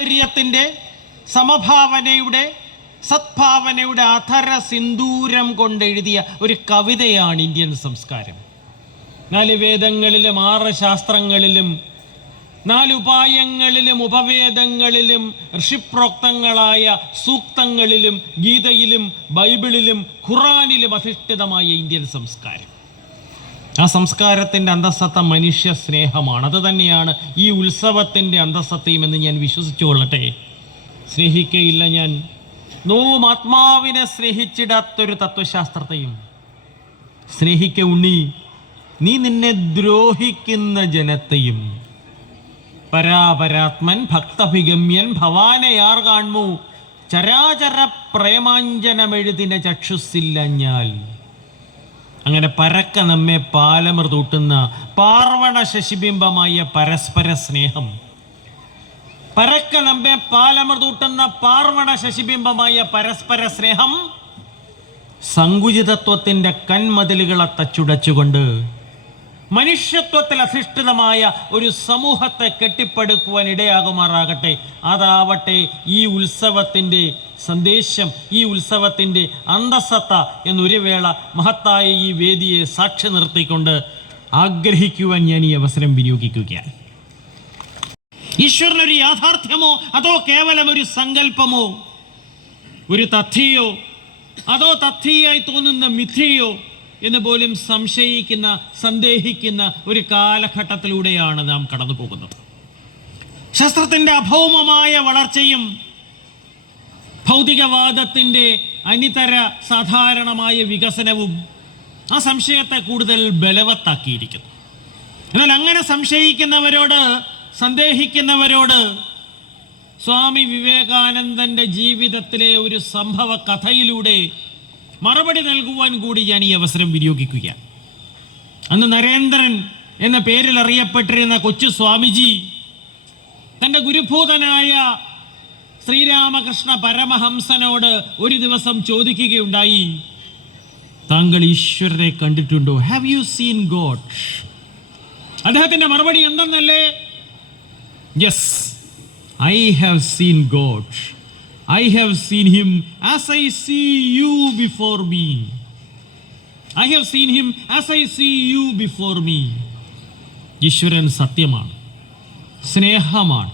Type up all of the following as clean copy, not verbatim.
ത്തിന്റെ സമഭാവനയുടെ സദ്ഭാവനയുടെ അധര സിന്ദൂരം കൊണ്ടെഴുതിയ ഒരു കവിതയാണ് ഇന്ത്യൻ സംസ്കാരം. 4 വേദങ്ങളിലും 6 ശാസ്ത്രങ്ങളിലും 4 ഉപായങ്ങളിലും ഉപവേദങ്ങളിലും ഋഷിപ്രോക്തങ്ങളായ സൂക്തങ്ങളിലും ഗീതയിലും ബൈബിളിലും ഖുറാനിലും അധിഷ്ഠിതമായ ഇന്ത്യൻ സംസ്കാരം. ആ സംസ്കാരത്തിൻ്റെ അന്തസ്സത്ത മനുഷ്യ സ്നേഹമാണ്. അത് തന്നെയാണ് ഈ ഉത്സവത്തിൻ്റെ അന്തസ്സത്തയുമെന്ന് ഞാൻ വിശ്വസിച്ചു കൊള്ളട്ടെ. സ്നേഹിക്കയില്ല ഞാൻ നോവും ആത്മാവിനെ സ്നേഹിച്ചിടാത്തൊരു തത്വശാസ്ത്രത്തെയും. സ്നേഹിക്ക ഉണ്ണി നീ നിന്നെ ദ്രോഹിക്കുന്ന ജനത്തെയും. പരാപരാത്മൻ ഭക്തഭിഗമ്യൻ ഭവാനയാർ കാൺമു ചരാചര പ്രേമാഞ്ജനമെഴുതിന ചക്ഷുസില്ലഞ്ഞാൽ. അങ്ങനെ പരക്ക നമ്മെ പാലമൃതൂട്ടുന്ന പാർവണ ശശിബിംബമായ പരസ്പര സ്നേഹം, പരക്ക നമ്മെ പാലമൃതൂട്ടുന്ന പാർവണ ശശിബിംബമായ പരസ്പര സ്നേഹം സങ്കുചിതത്വത്തിൻ്റെ കൺമതിലുകളെ തച്ചുടച്ചുകൊണ്ട് മനുഷ്യത്വത്തിൽ അധിഷ്ഠിതമായ ഒരു സമൂഹത്തെ കെട്ടിപ്പടുക്കുവാൻ ഇടയാകുമാറാകട്ടെ. അതാവട്ടെ ഈ ഉത്സവത്തിൻ്റെ സന്ദേശം, ഈ ഉത്സവത്തിൻ്റെ അന്തസ്സത്ത എന്നൊരു വേള മഹത്തായ ഈ വേദിയെ സാക്ഷി നിർത്തിക്കൊണ്ട് ആഗ്രഹിക്കുവാൻ ഞാൻ ഈ അവസരം വിനിയോഗിക്കുകയാണ്. ഈശ്വരനൊരു യാഥാർത്ഥ്യമോ അതോ കേവലം ഒരു സങ്കല്പമോ, ഒരു തഥ്യയോ അതോ തഥ്യയായി തോന്നുന്ന മിഥ്യയോ എന്ന് പോലും സംശയിക്കുന്ന സന്ദേഹിക്കുന്ന ഒരു കാലഘട്ടത്തിലൂടെയാണ് നാം കടന്നു പോകുന്നത്. ശാസ്ത്രത്തിൻ്റെ അഭൗമമായ വളർച്ചയും ഭൗതികവാദത്തിൻ്റെ അനിതര സാധാരണമായ വികസനവും ആ സംശയത്തെ കൂടുതൽ ബലവത്താക്കിയിരിക്കുന്നു. എന്നാൽ അങ്ങനെ സംശയിക്കുന്നവരോട്, സന്ദേഹിക്കുന്നവരോട് സ്വാമി വിവേകാനന്ദൻ്റെ ജീവിതത്തിലെ ഒരു സംഭവ കഥയിലൂടെ മറുപടി നൽകുവാൻ കൂടി ഞാൻ ഈ അവസരം വിനിയോഗിക്കുക. അന്ന് നരേന്ദ്രൻ എന്ന പേരിൽ അറിയപ്പെട്ടിരുന്ന കൊച്ചു സ്വാമിജി തൻ്റെ ഗുരുഭൂതനായ ശ്രീരാമകൃഷ്ണ പരമഹംസനോട് ഒരു ദിവസം ചോദിക്കുകയുണ്ടായി, താങ്കൾ ഈശ്വരനെ കണ്ടിട്ടുണ്ടോ? Have you seen God? അദ്ദേഹത്തിൻ്റെ മറുപടി എന്തെന്നല്ലേ? Yes, I have seen God. I have seen him as I see you before me. I have seen him as I see you before me. ഈശ്വരൻ സത്യമാണ്, സ്നേഹമാണ്,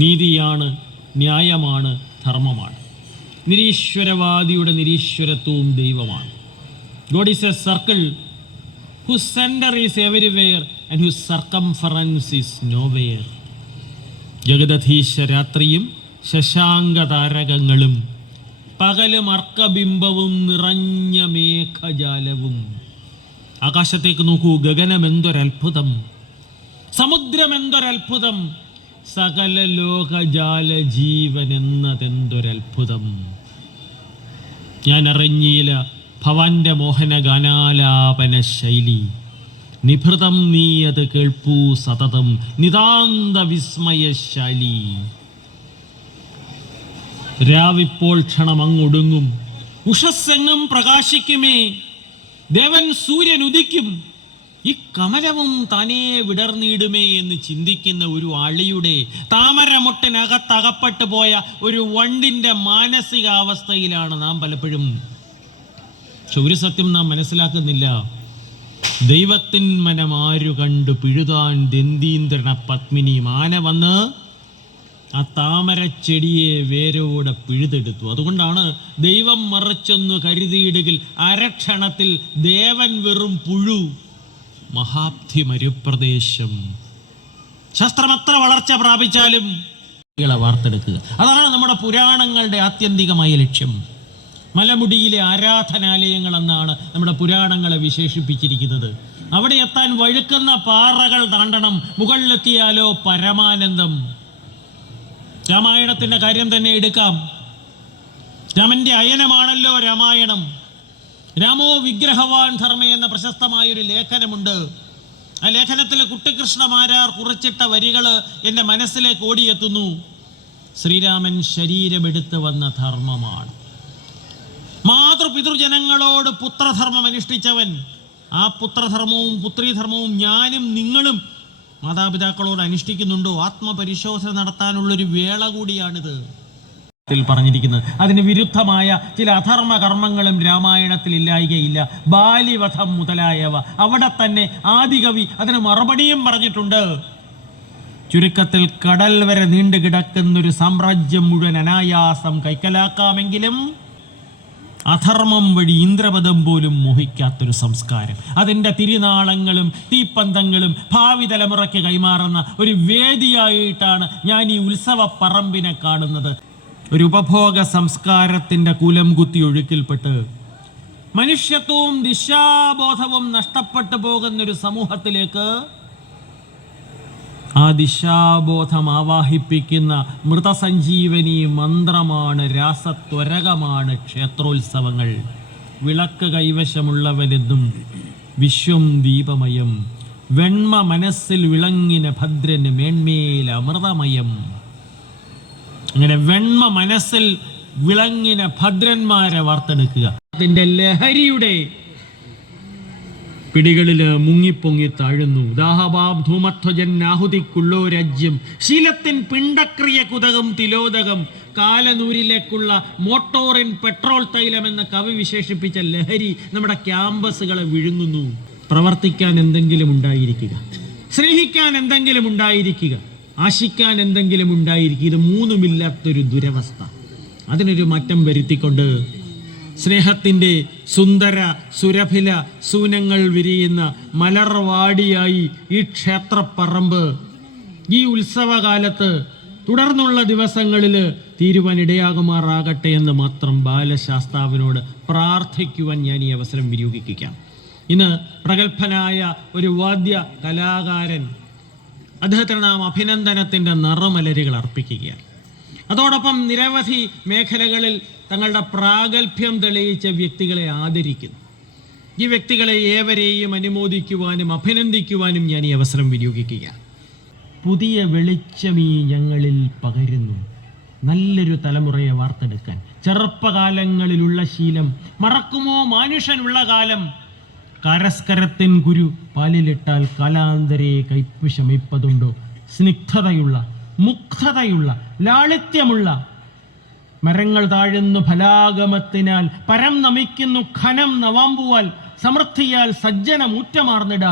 നീതിയാണ്, ന്യായമാണ്, ധർമ്മമാണ്. നിരീശ്വരവാദിയുടെ നിരീശ്വരത്വവും ദൈവമാണ്. God is a circle whose center is everywhere and whose circumference is nowhere. ജഗദധീശ രാത്രിയും ശശാങ്കതാരകങ്ങളും പകലും അർക്കബിംബവും നിറഞ്ഞ മേഘജാലവും. ആകാശത്തേക്ക് നോക്കൂ, ഗഗനമെന്തൊരത്ഭുതം, സമുദ്രമെന്തൊരത്ഭുതം, സകല ലോകജാല ജീവൻ എന്നതെന്തൊരത്ഭുതം. ഞാൻ അറിഞ്ഞീല ഭവാന്റെ മോഹന ഗാനാലാപന ശൈലി, നിഭൃതം നീ അത് കേൾപ്പൂ സതതം നിതാന്ത വിസ്മയശാലി. രാവിപ്പോൾ ക്ഷണമങ്ങൊടുങ്ങും, ഉഷസ്സെങ്ങും പ്രകാശിക്കുമേ, ദേവൻ സൂര്യൻ ഉദിക്കും, ഈ കമലവും താനേ വിടർന്നിടുമേ എന്ന് ചിന്തിക്കുന്ന ഒരു ആളിയുടെ താമരമുട്ടിനകത്തകപ്പെട്ടു പോയ ഒരു വണ്ടിൻ്റെ മാനസികാവസ്ഥയിലാണ് നാം പലപ്പോഴും. ഒരു സത്യം നാം മനസ്സിലാക്കുന്നില്ല. ദൈവത്തിൻ മനമാരു കണ്ടു പിഴുതാൻ ദന്തീന്ദ്രന പത്മിനി. മാന വന്ന് ആ താമരച്ചെടിയെ വേരോടെ പിഴുതെടുത്തു. അതുകൊണ്ടാണ് ദൈവം മറച്ചൊന്നു കരുതിയിടുകിൽ അരക്ഷണത്തിൽ ദേവൻ വെറും പുഴു. മഹാബ്ധി മരുപ്രദേശം. ശാസ്ത്രം എത്ര വളർച്ച പ്രാപിച്ചാലും വാർത്തെടുക്കുക, അതാണ് നമ്മുടെ പുരാണങ്ങളുടെ ആത്യന്തികമായ ലക്ഷ്യം. മലമുടിയിലെ ആരാധനാലയങ്ങൾ എന്നാണ് നമ്മുടെ പുരാണങ്ങളെ വിശേഷിപ്പിച്ചിരിക്കുന്നത്. അവിടെ എത്താൻ വഴുക്കുന്ന പാറകൾ താണ്ടണം, മുകളിലെത്തിയാലോ പരമാനന്ദം. രാമായണത്തിൻ്റെ കാര്യം തന്നെ എടുക്കാം. രാമൻ്റെ അയനമാണല്ലോ രാമായണം. രാമോ വിഗ്രഹവാൻ ധർമ്മ എന്ന പ്രശസ്തമായൊരു ലേഖനമുണ്ട്. ആ ലേഖനത്തിൽ കുട്ടിക്കൃഷ്ണമാരാർ കുറിച്ചിട്ട വരികൾ എൻ്റെ മനസ്സിലേക്ക് ഓടിയെത്തുന്നു. ശ്രീരാമൻ ശരീരമെടുത്ത് വന്ന ധർമ്മമാണ്. മാതൃപിതൃജനങ്ങളോട് പുത്രധർമ്മം അനുഷ്ഠിച്ചവൻ. ആ പുത്രധർമ്മവും പുത്രീധർമ്മവും ഞാനും നിങ്ങളും മാതാപിതാക്കളോട് അനുഷ്ഠിക്കുന്നുണ്ടോ? ആത്മപരിശോധന നടത്താനുള്ളൊരു വേള കൂടിയാണിത് പറഞ്ഞിരിക്കുന്നത്. അതിന് വിരുദ്ധമായ ചില അധർമ്മ കർമ്മങ്ങളും രാമായണത്തിൽ ഇല്ലായികയില്ല. ബാലിവധം മുതലായവ അവിടെ തന്നെ ആദികവി അതിന് മറുപടിയും പറഞ്ഞിട്ടുണ്ട്. ചുരുക്കത്തിൽ കടൽ വരെ നീണ്ടു കിടക്കുന്നൊരു സാമ്രാജ്യം മുഴുവൻ അനായാസം കൈക്കലാക്കാമെങ്കിലും അധർമ്മം വഴി ഇന്ദ്രപദം പോലും മോഹിക്കാത്തൊരു സംസ്കാരം, അതിൻ്റെ തിരുനാളങ്ങളും തീപ്പന്തങ്ങളും ഭാവി തലമുറയ്ക്ക് കൈമാറുന്ന ഒരു വേദിയായിട്ടാണ് ഞാൻ ഈ ഉത്സവ പറമ്പിനെ കാണുന്നത്. ഒരു ഉപഭോഗ സംസ്കാരത്തിൻ്റെ കുലം കുത്തി ഒഴുക്കിൽപ്പെട്ട് മനുഷ്യത്വവും ദിശാബോധവും നഷ്ടപ്പെട്ടു പോകുന്നൊരു സമൂഹത്തിലേക്ക് ആ ദിശാബോധം ആവാഹിപ്പിക്കുന്ന മൃതസഞ്ജീവനി മന്ത്രമാണ്, രാസത്വരകമാണ് ക്ഷേത്രോത്സവങ്ങൾ. വിളക്ക് കൈവശമുള്ളവരെന്നും വിശ്വം ദീപമയം, വെണ്മ മനസ്സിൽ വിളങ്ങിന ഭദ്രന് മേന്മേൽ അമൃതമയം. അങ്ങനെ വെണ്മ മനസ്സിൽ വിളങ്ങിന ഭദ്രന്മാരെ വാർത്തെടുക്കുക. അതിൻ്റെ ലഹരിയുടെ പിടികളിൽ മുങ്ങിപ്പൊങ്ങി താഴുന്നു. ദാഹഭാം ധൂമധ്വജൻ ആഹുതിക്കുള്ളോ രാജ്യം, ശീലത്തിൻ പിണ്ടക്രിയ കുതകം തിലോദകം, കാലനൂരിലേക്കുള്ള മോട്ടോറിൻ പെട്രോൾ തൈലം എന്ന കവി വിശേഷിപ്പിച്ച ലഹരി നമ്മുടെ ക്യാമ്പസുകളെ വിഴുങ്ങുന്നു. പ്രവർത്തിക്കാൻ എന്തെങ്കിലും ഉണ്ടായിരിക്കുക, സ്നേഹിക്കാൻ എന്തെങ്കിലും ഉണ്ടായിരിക്കുക, ആശിക്കാൻ എന്തെങ്കിലും ഉണ്ടായിരിക്കുക. ഇത് മൂന്നുമില്ലാത്തൊരു ദുരവസ്ഥ. അതിനൊരു മാറ്റം വരുത്തിക്കൊണ്ട് സ്നേഹത്തിൻ്റെ സുന്ദര സുരഭില സൂനങ്ങൾ വിരിയുന്ന മലർവാടിയായി ഈ ക്ഷേത്രപ്പറമ്പ് ഈ ഉത്സവകാലത്ത് തുടർന്നുള്ള ദിവസങ്ങളിൽ തീരുവാനിടയാകുമാറാകട്ടെ എന്ന് മാത്രം ബാലശാസ്താവിനോട് പ്രാർത്ഥിക്കുവാൻ ഞാൻ ഈ അവസരം വിനിയോഗിക്കാം. ഇന്ന് പ്രഗത്ഭനായ ഒരു വാദ്യ കലാകാരൻ, അദ്ദേഹത്തിന് നാം അഭിനന്ദനത്തിൻ്റെ നിറമലരുകൾ അർപ്പിക്കുകയാണ്. അതോടൊപ്പം നിരവധി മേഖലകളിൽ തങ്ങളുടെ പ്രാഗൽഭ്യം തെളിയിച്ച വ്യക്തികളെ ആദരിക്കുന്നു. ഈ വ്യക്തികളെ ഏവരെയും അനുമോദിക്കുവാനും അഭിനന്ദിക്കുവാനും ഞാൻ ഈ അവസരം വിനിയോഗിക്കുകയാണ്. പുതിയ വെളിച്ചമീ ഞങ്ങളിൽ പകരുന്നു, നല്ലൊരു തലമുറയെ വാർത്തെടുക്കാൻ. ചെറുപ്പകാലങ്ങളിലുള്ള ശീലം മറക്കുമോ മാനുഷനുള്ള കാലം, കരസ്കരത്തിൻ കുരു പാലിലിട്ടാൽ കാലാന്തരെ കയ്പ് ശമിപ്പതുണ്ടോ. സ്നിഗ്ധതയുള്ള, മുഗ്ധതയുള്ള, ലാളിത്യമുള്ള മരങ്ങൾ താഴുന്നു ഫലാഗമത്തിനാൽ, പരം നമിക്കുന്നു ഘനം നവാമ്പുവാൽ, സമൃദ്ധിയാൽ സജ്ജനമൂറ്റമാർന്നിട,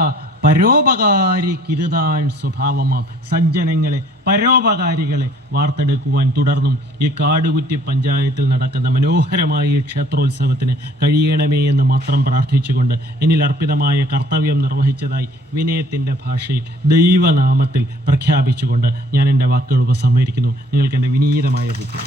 പരോപകാരി കിരുതാൻ സ്വഭാവമാം. സജ്ജനങ്ങളെ, പരോപകാരികളെ വാർത്തെടുക്കുവാൻ തുടർന്നും ഈ കാടുകുറ്റി പഞ്ചായത്തിൽ നടക്കുന്ന മനോഹരമായ ഈ ക്ഷേത്രോത്സവത്തിന് കഴിയണമേ എന്ന് മാത്രം പ്രാർത്ഥിച്ചുകൊണ്ട് എന്നിൽ അർപ്പിതമായ കർത്തവ്യം നിർവഹിച്ചതായി വിനയത്തിൻ്റെ ഭാഷയിൽ ദൈവനാമത്തിൽ പ്രഖ്യാപിച്ചുകൊണ്ട് ഞാൻ എൻ്റെ വാക്കുകൾ ഉപസംഹരിക്കുന്നു. നിങ്ങൾക്ക് എൻ്റെ വിനീതമായ ബുദ്ധി.